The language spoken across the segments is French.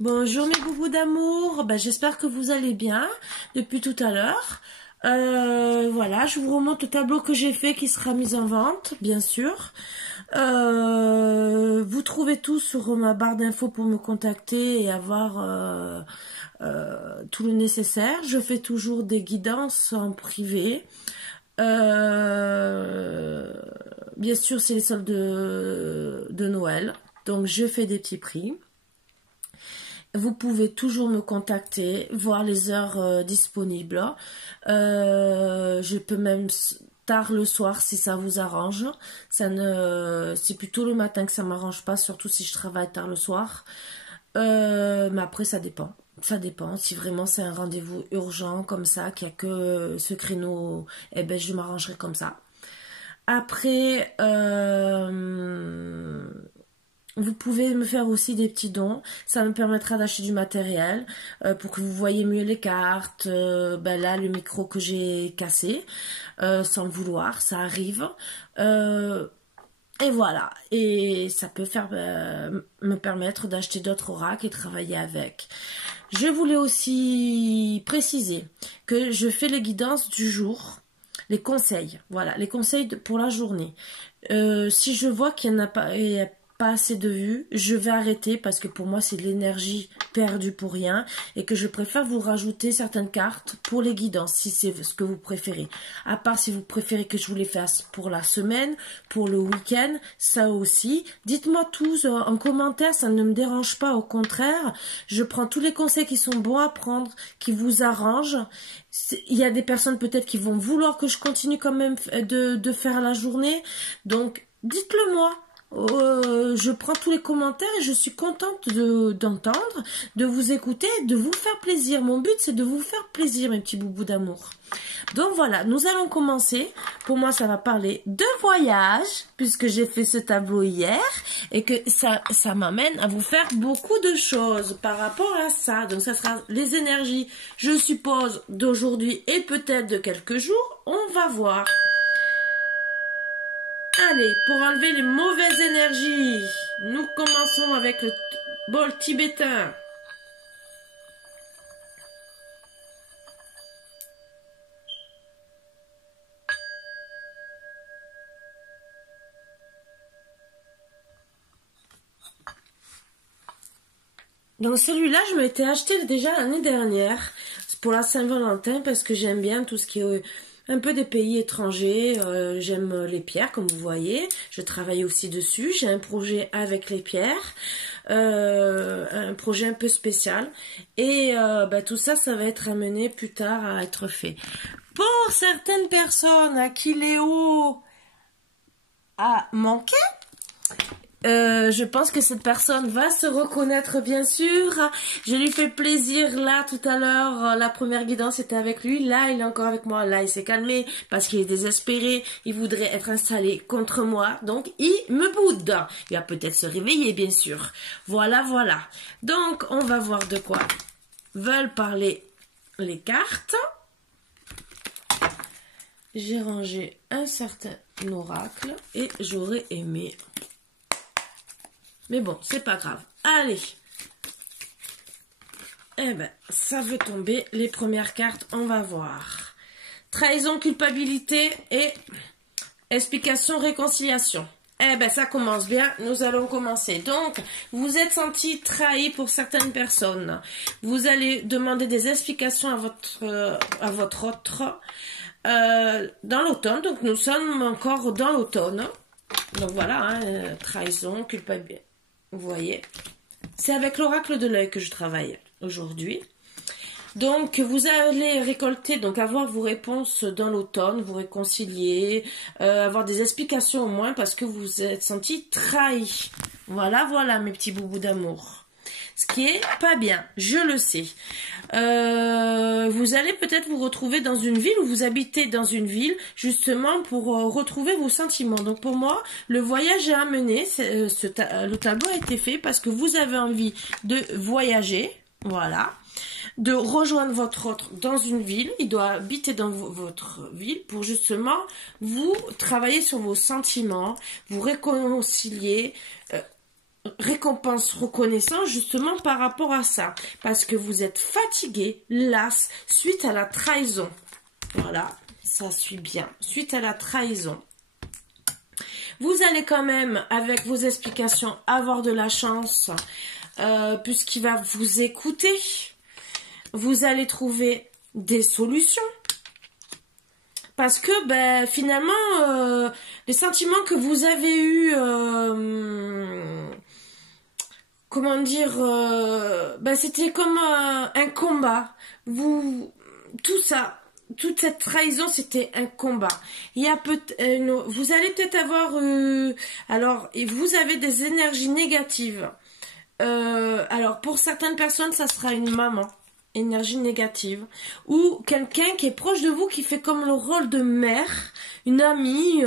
Bonjour mes boubous d'amour, j'espère que vous allez bien depuis tout à l'heure. Voilà, je vous remonte le tableau que j'ai fait qui sera mis en vente, bien sûr. Vous trouvez tout sur ma barre d'infos pour me contacter et avoir tout le nécessaire. Je fais toujours des guidances en privé. Bien sûr, c'est les soldes de Noël, donc je fais des petits prix. Vous pouvez toujours me contacter, voir les heures disponibles. Je peux même tard le soir si ça vous arrange. C'est plutôt le matin que ça m'arrange pas, surtout si je travaille tard le soir. Mais après ça dépend. Ça dépend. Si vraiment c'est un rendez-vous urgent comme ça, qu'il n'y a que ce créneau, je m'arrangerai comme ça. Après, vous pouvez me faire aussi des petits dons, ça me permettra d'acheter du matériel pour que vous voyez mieux les cartes. Là, le micro que j'ai cassé, sans le vouloir, ça arrive. Et voilà, et ça peut me permettre d'acheter d'autres oracles et travailler avec. Je voulais aussi préciser que je fais les guidances du jour, les conseils, voilà, les conseils pour la journée. Si je vois qu'il n'y en a pas assez de vues, je vais arrêter parce que pour moi c'est de l'énergie perdue pour rien et que je préfère vous rajouter certaines cartes pour les guidances si c'est ce que vous préférez. À part si vous préférez que je vous les fasse pour la semaine, pour le week-end, ça aussi. Dites-moi tous en commentaire, ça ne me dérange pas, au contraire. Je prends tous les conseils qui sont bons à prendre, qui vous arrangent. Il y a des personnes peut-être qui vont vouloir que je continue quand même de faire la journée. Donc dites-le moi. Je prends tous les commentaires et je suis contente d'entendre, de vous écouter, de vous faire plaisir. Mon but, c'est de vous faire plaisir, mes petits boubous d'amour. Donc voilà, nous allons commencer. Pour moi, ça va parler de voyage, puisque j'ai fait ce tableau hier, et que ça m'amène à vous faire beaucoup de choses par rapport à ça. Donc ça sera les énergies, je suppose, d'aujourd'hui et peut-être de quelques jours. On va voir. Allez, pour enlever les mauvaises énergies, nous commençons avec le bol tibétain. Donc celui-là, je m'étais acheté déjà l'année dernière pour la Saint-Valentin parce que j'aime bien tout ce qui est un peu des pays étrangers. J'aime les pierres, comme vous voyez. Je travaille aussi dessus. J'ai un projet avec les pierres, un projet un peu spécial. Et tout ça, ça va être amené plus tard à être fait. Pour certaines personnes à qui Léo a manqué, je pense que cette personne va se reconnaître, bien sûr. Je lui fais plaisir là tout à l'heure. La première guidance était avec lui. Là, il est encore avec moi. Là, il s'est calmé parce qu'il est désespéré. Il voudrait être installé contre moi. Donc, il me boude. Il va peut-être se réveiller, bien sûr. Voilà, voilà. Donc, on va voir de quoi veulent parler les cartes. J'ai rangé un certain oracle et j'aurais aimé... Mais bon, c'est pas grave. Allez. Ça veut tomber. Les premières cartes, on va voir. Trahison, culpabilité et explication, réconciliation. Ça commence bien. Nous allons commencer. Donc, vous êtes senti trahi pour certaines personnes. Vous allez demander des explications à votre autre dans l'automne. Donc, nous sommes encore dans l'automne. Donc, voilà, trahison, culpabilité. Vous voyez, c'est avec l'oracle de l'œil que je travaille aujourd'hui. Donc, vous allez récolter, donc avoir vos réponses dans l'automne, vous réconcilier, avoir des explications au moins parce que vous êtes senti trahi. Voilà, voilà, mes petits boubous d'amour. Ce qui est pas bien, je le sais. Vous allez peut-être vous retrouver dans une ville ou vous habitez dans une ville justement pour retrouver vos sentiments. Donc pour moi, le voyage est amené. Le tableau a été fait parce que vous avez envie de voyager, voilà, de rejoindre votre autre dans une ville. Il doit habiter dans votre ville pour justement vous travailler sur vos sentiments, vous réconcilier. récompense, reconnaissance justement par rapport à ça. Parce que vous êtes fatigué, las, suite à la trahison. Voilà, ça suit bien. Suite à la trahison. Vous allez quand même, avec vos explications, avoir de la chance, puisqu'il va vous écouter. Vous allez trouver des solutions. Parce que, ben, finalement, les sentiments que vous avez eus, comment dire, ben, c'était comme un combat. Tout ça, toute cette trahison, c'était un combat. Il y a vous allez peut-être avoir, alors, et vous avez des énergies négatives. Alors, pour certaines personnes, ça sera une maman. Énergie négative, ou quelqu'un qui est proche de vous qui fait comme le rôle de mère, une amie,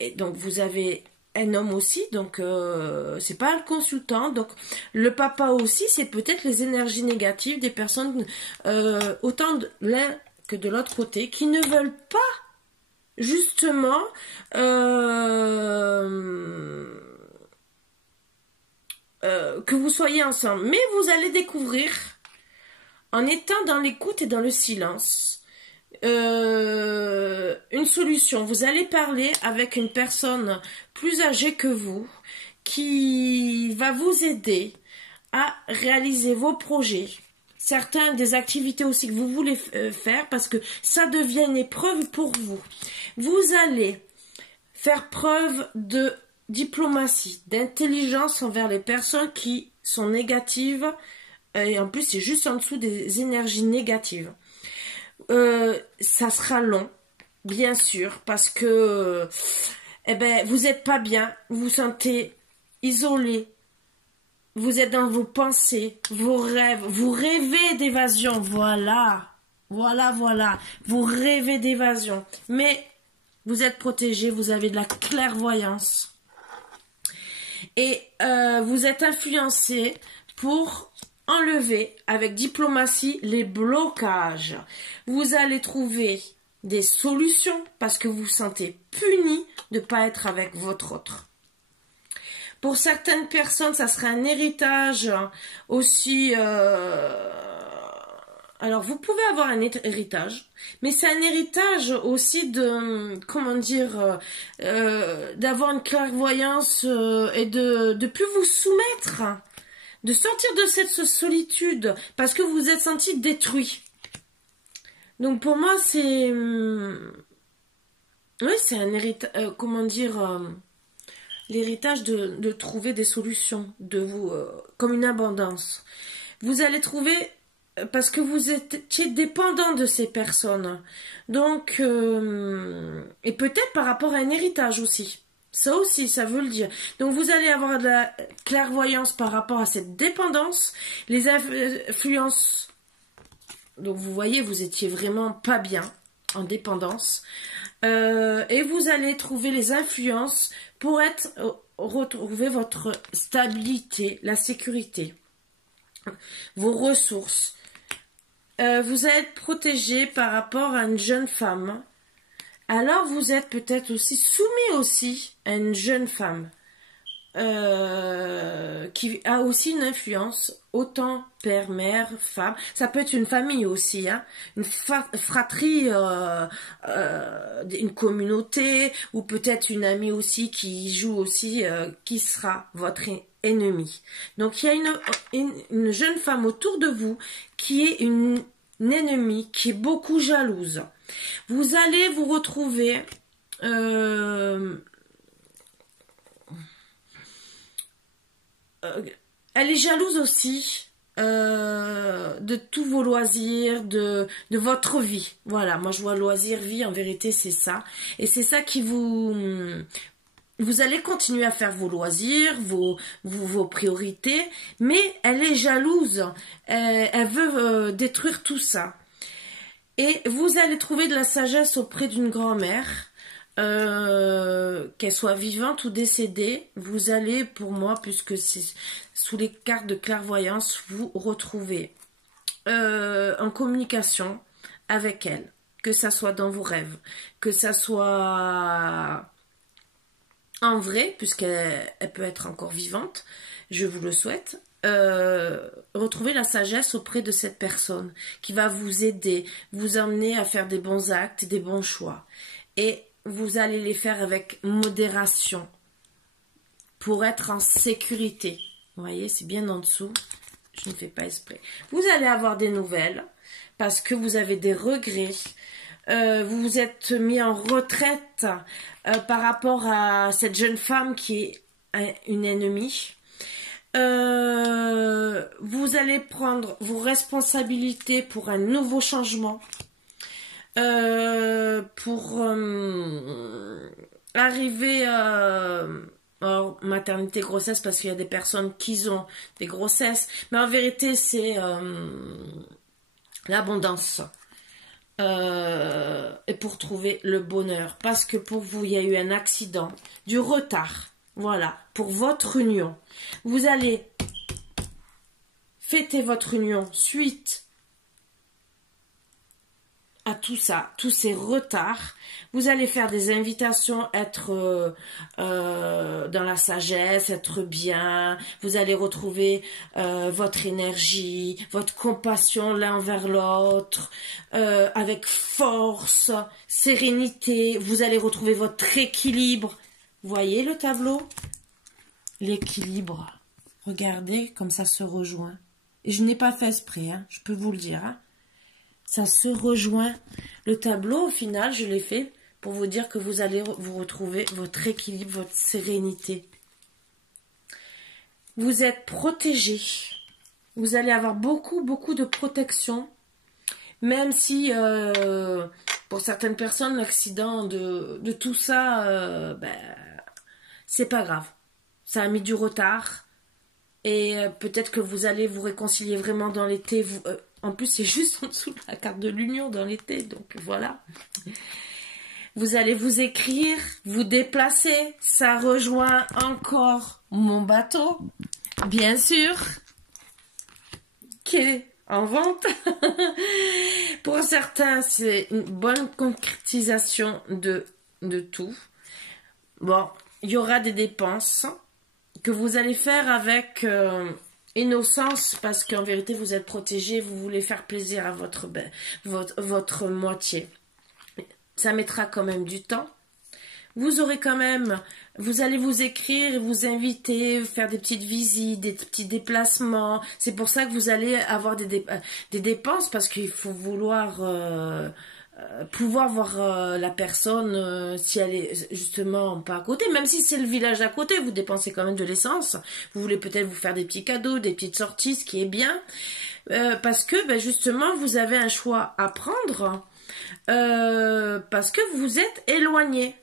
et donc vous avez un homme aussi, donc c'est pas le consultant, donc le papa aussi, c'est peut-être les énergies négatives des personnes, autant de l'un que de l'autre côté, qui ne veulent pas justement que vous soyez ensemble, mais vous allez découvrir en étant dans l'écoute et dans le silence, une solution. Vous allez parler avec une personne plus âgée que vous qui va vous aider à réaliser vos projets. Certaines des activités aussi que vous voulez faire parce que ça devient une épreuve pour vous. Vous allez faire preuve de diplomatie, d'intelligence envers les personnes qui sont négatives. Et en plus, c'est juste en dessous des énergies négatives. Ça sera long, bien sûr, parce que eh ben, vous n'êtes pas bien, vous vous sentez isolé, vous êtes dans vos pensées, vos rêves, vous rêvez d'évasion, voilà, vous rêvez d'évasion, mais vous êtes protégé, vous avez de la clairvoyance, et vous êtes influencé pour enlever avec diplomatie les blocages. Vous allez trouver des solutions parce que vous vous sentez puni de ne pas être avec votre autre. Pour certaines personnes, ça serait un héritage aussi. Alors, vous pouvez avoir un héritage, mais c'est un héritage aussi de, comment dire, d'avoir une clairvoyance et de plus vous soumettre. De sortir de cette solitude parce que vous vous êtes senti détruit. Donc pour moi c'est oui, c'est un héritage, comment dire, l'héritage de trouver des solutions, de vous comme une abondance. Vous allez trouver parce que vous étiez dépendant de ces personnes. Donc et peut-être par rapport à un héritage aussi. Ça aussi, ça veut le dire. Donc vous allez avoir de la clairvoyance par rapport à cette dépendance, les influences. Donc vous voyez, vous étiez vraiment pas bien en dépendance. Et vous allez trouver les influences pour retrouver votre stabilité, la sécurité, vos ressources. Vous allez être protégé par rapport à une jeune femme. Alors vous êtes peut-être aussi soumis aussi à une jeune femme qui a aussi une influence, autant père, mère, femme. Ça peut être une famille aussi, hein, une fratrie, une communauté, ou peut-être une amie aussi qui joue aussi, qui sera votre ennemi. Donc il y a une jeune femme autour de vous qui est une ennemie, qui est beaucoup jalouse. Vous allez vous retrouver elle est jalouse aussi de tous vos loisirs, de votre vie. Voilà, moi je vois loisir, vie, en vérité c'est ça. Et c'est ça qui vous allez continuer à faire vos loisirs, vos priorités, mais elle est jalouse. Elle veut détruire tout ça. Et vous allez trouver de la sagesse auprès d'une grand-mère, qu'elle soit vivante ou décédée. Vous allez, pour moi, puisque c'est sous les cartes de clairvoyance, vous retrouver en communication avec elle. Que ça soit dans vos rêves, que ça soit en vrai, puisqu'elle peut être encore vivante, je vous le souhaite, retrouvez la sagesse auprès de cette personne qui va vous aider, vous emmener à faire des bons actes, des bons choix. Et vous allez les faire avec modération pour être en sécurité. Vous voyez, c'est bien en dessous. Je ne fais pas exprès. Vous allez avoir des nouvelles parce que vous avez des regrets. Vous vous êtes mis en retraite par rapport à cette jeune femme qui est une ennemie. Vous allez prendre vos responsabilités pour un nouveau changement. Pour arriver hors maternité, grossesse, parce qu'il y a des personnes qui ont des grossesses, mais en vérité c'est l'abondance. Et pour trouver le bonheur, parce que pour vous il y a eu un accident, du retard, voilà, pour votre union. Vous allez fêter votre union suite à tout ça, tous ces retards. Vous allez faire des invitations, être dans la sagesse, être bien. Vous allez retrouver votre énergie, votre compassion l'un envers l'autre, avec force, sérénité. Vous allez retrouver votre équilibre. Vous voyez le tableau? L'équilibre. Regardez comme ça se rejoint. Et je n'ai pas fait exprès, hein, je peux vous le dire. Hein. Ça se rejoint. Le tableau, au final, je l'ai fait pour vous dire que vous allez vous retrouver votre équilibre, votre sérénité. Vous êtes protégé. Vous allez avoir beaucoup de protection. Même si, pour certaines personnes, l'accident de tout ça, c'est pas grave. Ça a mis du retard. Et peut-être que vous allez vous réconcilier vraiment dans l'été. En plus, c'est juste en dessous de la carte de l'union dans l'été. Donc, voilà. Vous allez vous écrire, vous déplacer. Ça rejoint encore mon bateau, bien sûr, qui est en vente. Pour certains, c'est une bonne concrétisation de tout. Bon, il y aura des dépenses que vous allez faire avec innocence, parce qu'en vérité vous êtes protégé, vous voulez faire plaisir à votre moitié. Ça mettra quand même du temps. Vous aurez quand même, vous allez vous écrire, vous inviter, faire des petites visites, des petits déplacements. C'est pour ça que vous allez avoir des dépenses, parce qu'il faut vouloir pouvoir voir la personne si elle est justement pas à côté, même si c'est le village à côté, vous dépensez quand même de l'essence. Vous voulez peut-être vous faire des petits cadeaux, des petites sorties, ce qui est bien, parce que justement vous avez un choix à prendre, parce que vous êtes éloigné.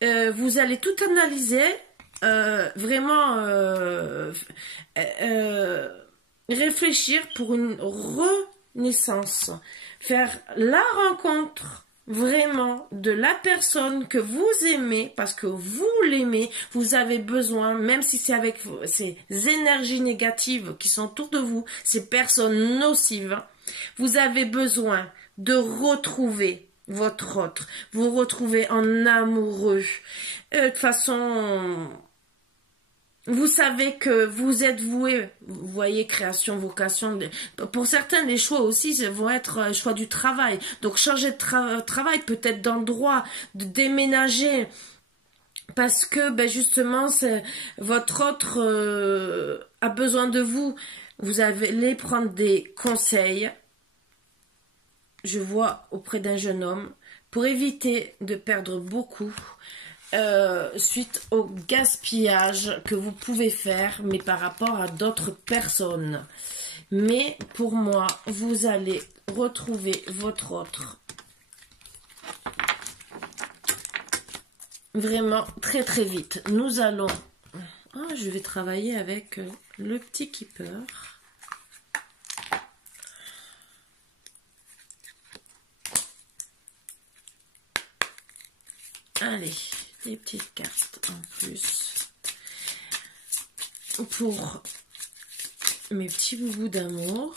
Vous allez tout analyser, vraiment réfléchir pour une renaissance. Faire la rencontre vraiment de la personne que vous aimez, parce que vous l'aimez, vous avez besoin, même si c'est avec ces énergies négatives qui sont autour de vous, ces personnes nocives, vous avez besoin de retrouver votre autre, vous retrouver en amoureux. De toute façon, vous savez que vous êtes voué, vous voyez, création, vocation. Pour certains, les choix aussi vont être choix du travail. Donc, changer de travail, peut-être d'endroit, de déménager. Parce que, justement, votre autre a besoin de vous. Vous allez prendre des conseils, je vois, auprès d'un jeune homme, pour éviter de perdre beaucoup. Suite au gaspillage que vous pouvez faire, mais par rapport à d'autres personnes. Mais pour moi, vous allez retrouver votre autre. Vraiment très très vite. Nous allons... je vais travailler avec le petit keeper. Allez. Des petites cartes en plus pour mes petits boubous d'amour.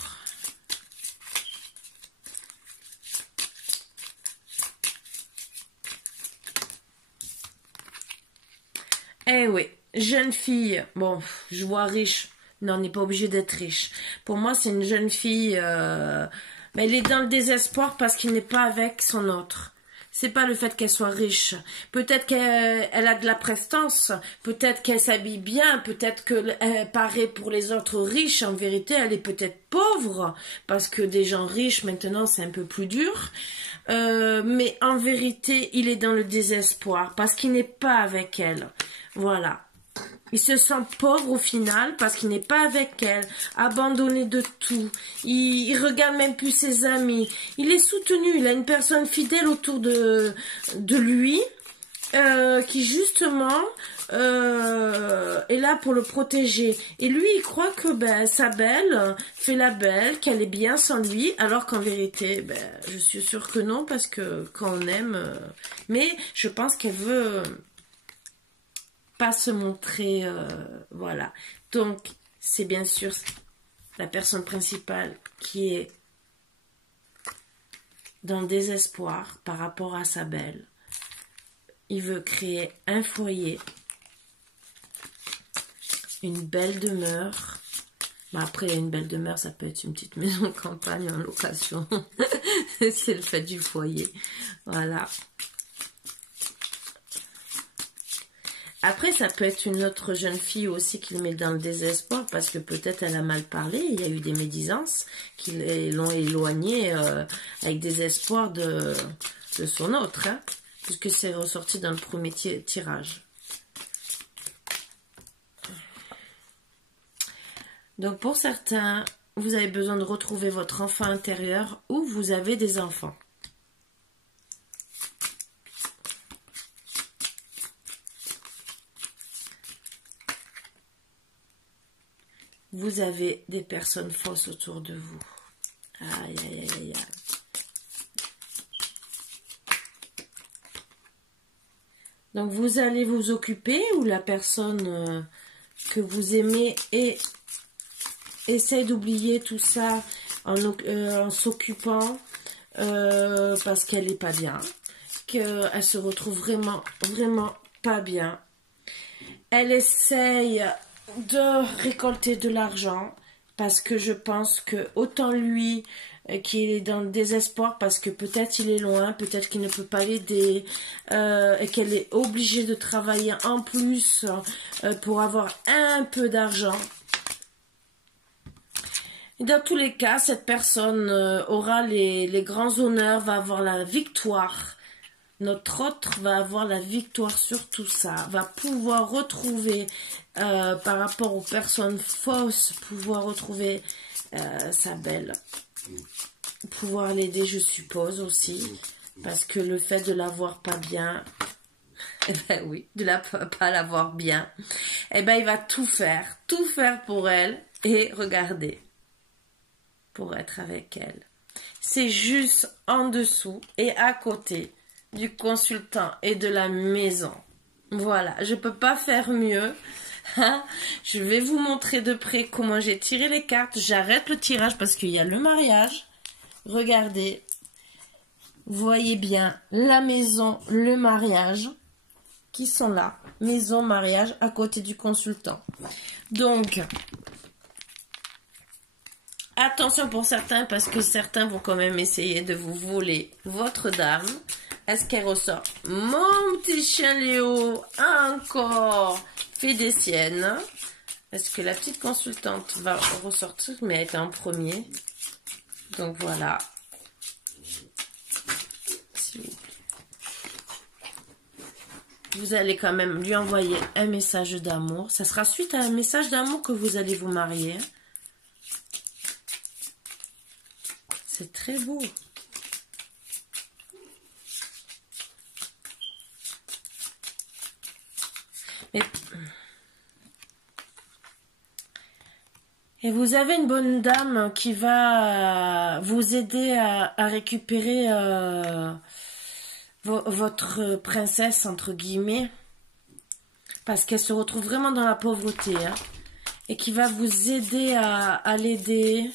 Eh oui, jeune fille, bon, je vois riche. Non, on n'est pas obligé d'être riche. Pour moi, c'est une jeune fille, mais elle est dans le désespoir parce qu'il n'est pas avec son autre. C'est pas le fait qu'elle soit riche. Peut-être qu'elle a de la prestance, peut-être qu'elle s'habille bien, peut-être qu'elle paraît pour les autres riches. En vérité, elle est peut-être pauvre, parce que des gens riches, maintenant, c'est un peu plus dur. Mais en vérité, il est dans le désespoir, parce qu'il n'est pas avec elle. Voilà. Il se sent pauvre au final parce qu'il n'est pas avec elle, abandonné de tout. Il regarde même plus ses amis. Il est soutenu, il a une personne fidèle autour de lui qui justement est là pour le protéger. Et lui, il croit que sa belle fait la belle, qu'elle est bien sans lui, alors qu'en vérité, je suis sûre que non, parce que quand on aime... mais je pense qu'elle veut... pas se montrer, voilà. Donc, c'est bien sûr la personne principale qui est dans le désespoir par rapport à sa belle. Il veut créer un foyer, une belle demeure. Bon, après, une belle demeure, ça peut être une petite maison de campagne en location. C'est le fait du foyer. Voilà. Après, ça peut être une autre jeune fille aussi qui le met dans le désespoir parce que peut-être elle a mal parlé. Il y a eu des médisances qui l'ont éloignée avec des espoirs de son autre, hein, puisque c'est ressorti dans le premier tirage. Donc pour certains, vous avez besoin de retrouver votre enfant intérieur ou vous avez des enfants. Vous avez des personnes fausses autour de vous. Aïe, aïe, aïe, aïe, aïe. Donc, vous allez vous occuper ou la personne que vous aimez essaie d'oublier tout ça en s'occupant parce qu'elle n'est pas bien. Qu'elle se retrouve vraiment, vraiment pas bien. Elle essaye de récolter de l'argent parce que je pense que autant lui qui est dans le désespoir parce que peut-être il est loin, peut-être qu'il ne peut pas l'aider et qu'elle est obligée de travailler en plus pour avoir un peu d'argent. Et dans tous les cas, cette personne aura les grands honneurs, va avoir la victoire. Notre autre va avoir la victoire sur tout ça, va pouvoir retrouver, par rapport aux personnes fausses, pouvoir retrouver sa belle, pouvoir l'aider, je suppose aussi, parce que le fait de l'avoir pas bien, ben oui, de pas l'avoir bien, eh ben il va tout faire pour elle, et regardez, pour être avec elle. C'est juste en dessous et à côté du consultant et de la maison. Voilà, je peux pas faire mieux. Je vais vous montrer de près comment j'ai tiré les cartes. J'arrête le tirage parce qu'il y a le mariage. Regardez. Vous voyez bien la maison, le mariage qui sont là. Maison, mariage à côté du consultant. Donc, attention pour certains parce que certains vont quand même essayer de vous voler votre dame. Est-ce qu'elle ressort? Mon petit chien Léo, encore fait des siennes. Est-ce que la petite consultante va ressortir? Mais elle était en premier. Donc voilà. Vous allez quand même lui envoyer un message d'amour. Ça sera suite à un message d'amour que vous allez vous marier. C'est très beau. Et vous avez une bonne dame qui va vous aider à récupérer votre princesse, entre guillemets, parce qu'elle se retrouve vraiment dans la pauvreté, hein, et qui va vous aider à l'aider,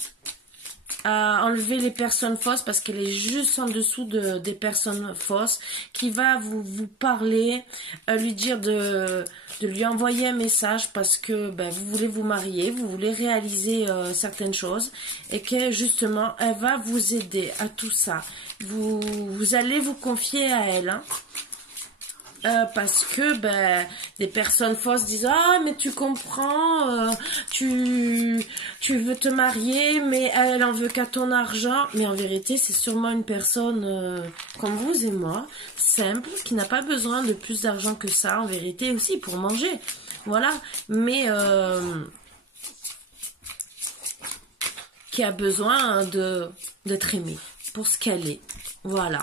à enlever les personnes fausses parce qu'elle est juste en dessous des personnes fausses qui va vous parler, lui dire de lui envoyer un message parce que vous voulez vous marier, vous voulez réaliser certaines choses et que justement elle va vous aider à tout ça. Vous allez vous confier à elle, hein. Parce que des personnes fausses disent ah mais tu comprends, tu veux te marier mais elle en veut qu'à ton argent, mais en vérité c'est sûrement une personne comme vous et moi, simple, qui n'a pas besoin de plus d'argent que ça en vérité, aussi pour manger, voilà, mais qui a besoin d'être aimée pour ce qu'elle est, voilà.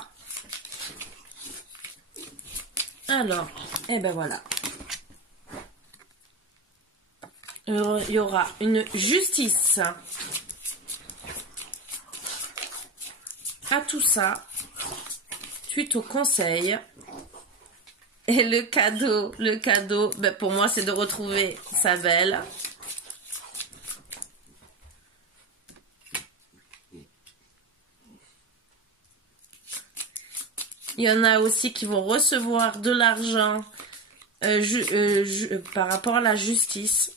Alors, et voilà. Il y aura une justice à tout ça, suite au conseil. Et le cadeau, pour moi, c'est de retrouver sa belle. Il y en a aussi qui vont recevoir de l'argent par rapport à la justice,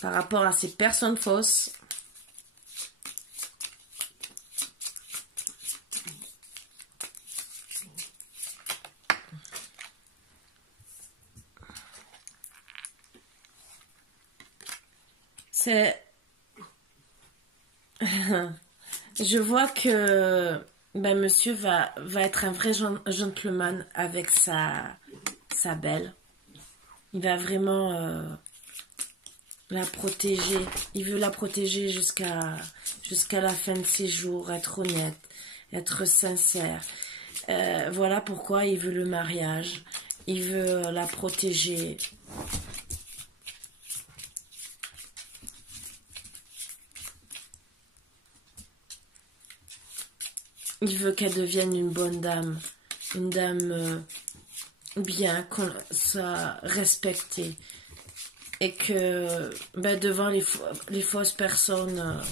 par rapport à ces personnes fausses. Je vois que monsieur va être un vrai gentleman avec sa belle. Il va vraiment la protéger. Il veut la protéger jusqu'à la fin de ses jours, être honnête, être sincère. Voilà pourquoi il veut le mariage. Il veut la protéger. Il veut qu'elle devienne une bonne dame, une dame bien, qu'on soit respectée. Et que devant les fausses personnes,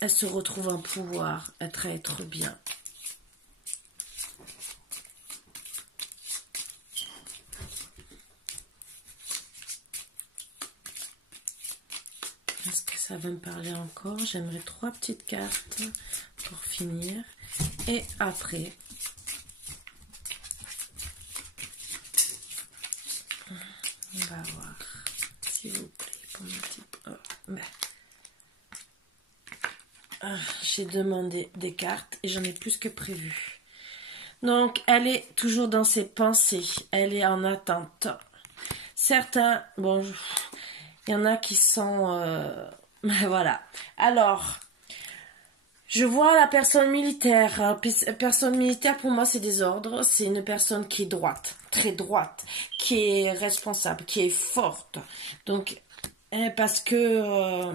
elle se retrouve en pouvoir, être bien. Est-ce que ça va me parler encore? J'aimerais 3 petites cartes pour finir. Et après, on va voir, s'il vous plaît, pour mon petit... j'ai demandé des cartes et j'en ai plus que prévu. Donc, elle est toujours dans ses pensées. Elle est en attente. Certains, bon, il y en a qui sont... voilà. Alors... Je vois la personne militaire. Personne militaire, pour moi, c'est des ordres. C'est une personne qui est droite, très droite, qui est responsable, qui est forte. Donc, parce que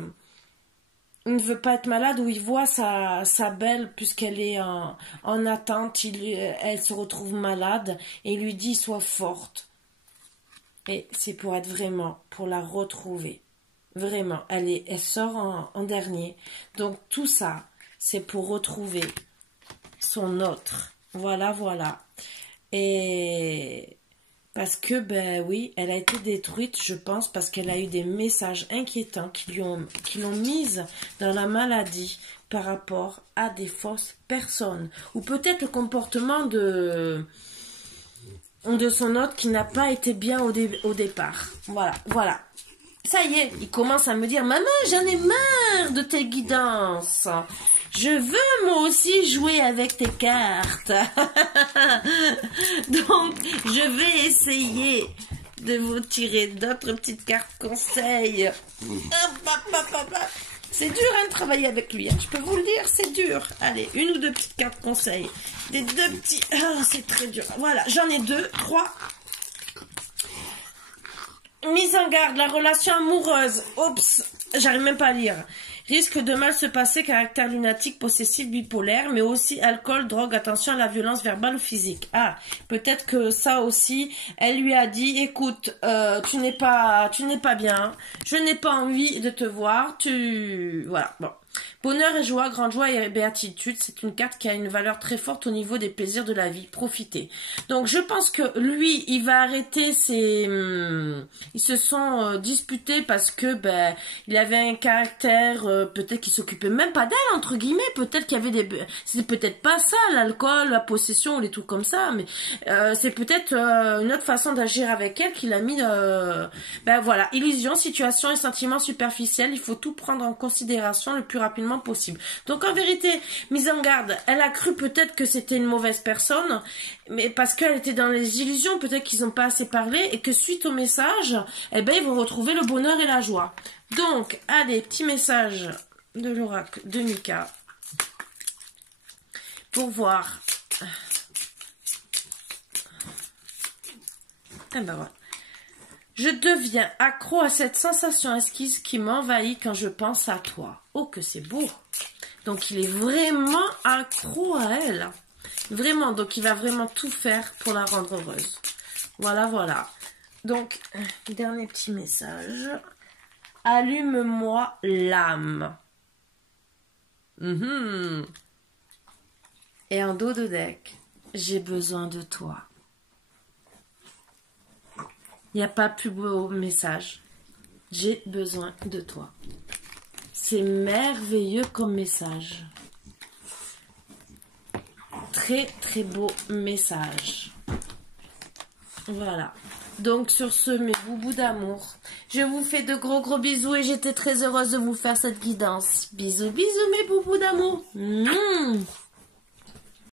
il ne veut pas être malade, ou il voit sa belle, puisqu'elle est en attente, elle se retrouve malade, et il lui dit, sois forte. Et c'est pour être vraiment, pour la retrouver. Vraiment, elle sort en dernier. Donc, tout ça... c'est pour retrouver son autre. Voilà, voilà. Et parce que, oui, elle a été détruite, je pense, parce qu'elle a eu des messages inquiétants qui l'ont mise dans la maladie par rapport à des fausses personnes. Ou peut-être le comportement de son autre qui n'a pas été bien au départ. Voilà, voilà. Ça y est, il commence à me dire, maman, j'en ai marre de tes guidances. Je veux moi aussi jouer avec tes cartes. Donc, je vais essayer de vous tirer d'autres petites cartes conseils. C'est dur de travailler avec lui, hein, je peux vous le dire, c'est dur. Allez, 1 ou 2 petites cartes conseils. Des 2 petits... Ah, c'est très dur. Voilà, j'en ai 2, 3. Mise en garde, la relation amoureuse. Oups, j'arrive même pas à lire. Risque de mal se passer, caractère lunatique, possessif, bipolaire, mais aussi alcool, drogue, attention à la violence verbale ou physique. Ah, peut-être que ça aussi, elle lui a dit, écoute, tu n'es pas bien, je n'ai pas envie de te voir, voilà, bon. Bonheur et joie, grande joie et béatitude, c'est une carte qui a une valeur très forte au niveau des plaisirs de la vie. Profitez. Donc je pense que lui, il va arrêter ses... Ils se sont disputés parce que il avait un caractère, peut-être qu'il s'occupait même pas d'elle, entre guillemets. Peut-être qu'il y avait des... C'est peut-être pas ça, l'alcool, la possession, les trucs comme ça, mais c'est peut-être une autre façon d'agir avec elle qu'il a mis... voilà, illusion, situation et sentiments superficiels. Il faut tout prendre en considération le plus rapidement possible. Donc en vérité, mise en garde, elle a cru peut-être que c'était une mauvaise personne, mais parce qu'elle était dans les illusions, peut-être qu'ils n'ont pas assez parlé, et que suite au message, ils vont retrouver le bonheur et la joie. Donc, allez, petit message de l'oracle de Mika, pour voir. Voilà. Je deviens accro à cette sensation exquise qui m'envahit quand je pense à toi. Oh, que c'est beau! Donc, il est vraiment accro à elle. Vraiment, donc il va vraiment tout faire pour la rendre heureuse. Voilà, voilà. Donc, dernier petit message. Allume-moi l'âme. Et en dos de deck, j'ai besoin de toi. Il n'y a pas plus beau message. J'ai besoin de toi. C'est merveilleux comme message. Très très beau message. Voilà. Donc sur ce, mes boubous d'amour, je vous fais de gros bisous et j'étais très heureuse de vous faire cette guidance. Bisous bisous mes boubous d'amour.